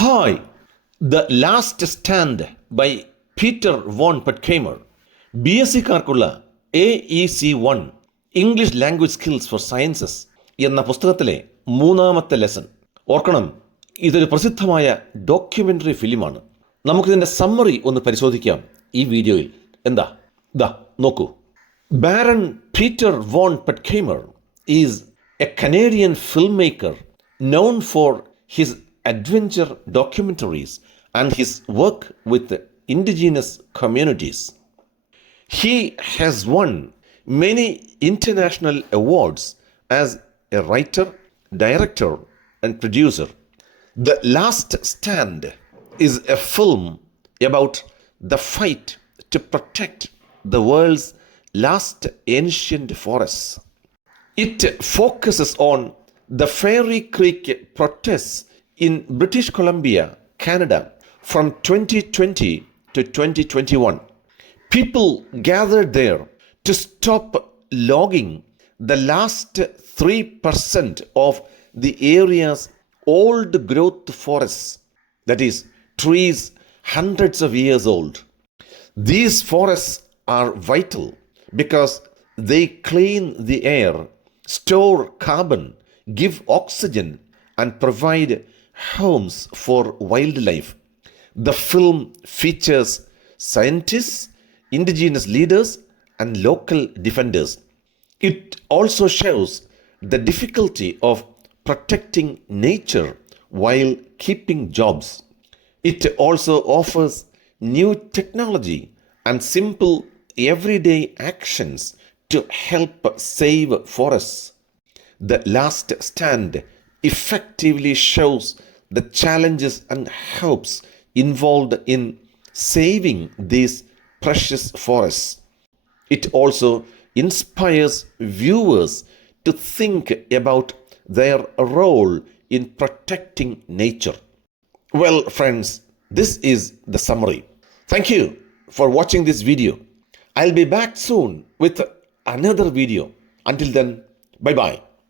Hi, The Last Stand by Peter von Petkaimer. BSc-കാർക്കുള്ള AEC-1 English language skills for sciences എന്ന പുസ്തകത്തിലെ മൂന്നാമത്തെ lesson. ഓർക്കണം, ഇതൊരു പ്രസിദ്ധമായ ഡോക്യുമെൻ്ററി ഫിലിമാണ്. നമുക്കിതിൻ്റെ സമ്മറി ഒന്ന് പരിശോധിക്കാം ഈ വീഡിയോയിൽ. ദാ നോക്കൂ. Baron Peter von Petkaimer is a Canadian film maker known for his adventure documentaries and his work with indigenous communities. He has won many international awards as a writer, director, and producer. The Last Stand is a film about the fight to protect the world's last ancient forests. It focuses on the Fairy Creek protests in British Columbia, Canada, from 2020 to 2021. People gathered there to stop logging the last 3% of the area's old growth forests, that is, trees hundreds of years old. These forests are vital because they clean the air, store carbon, give oxygen, and provide homes for wildlife. The film features scientists, indigenous leaders, and local defenders. It also shows the difficulty of protecting nature while keeping jobs. It also offers new technology and simple everyday actions to help save forests. The Last Stand effectively shows the challenges and hopes involved in saving these precious forests. It also inspires viewers to think about their role in protecting nature. Well, friends, this is the summary. Thank you for watching this video. I'll be back soon with another video. Until then, bye-bye.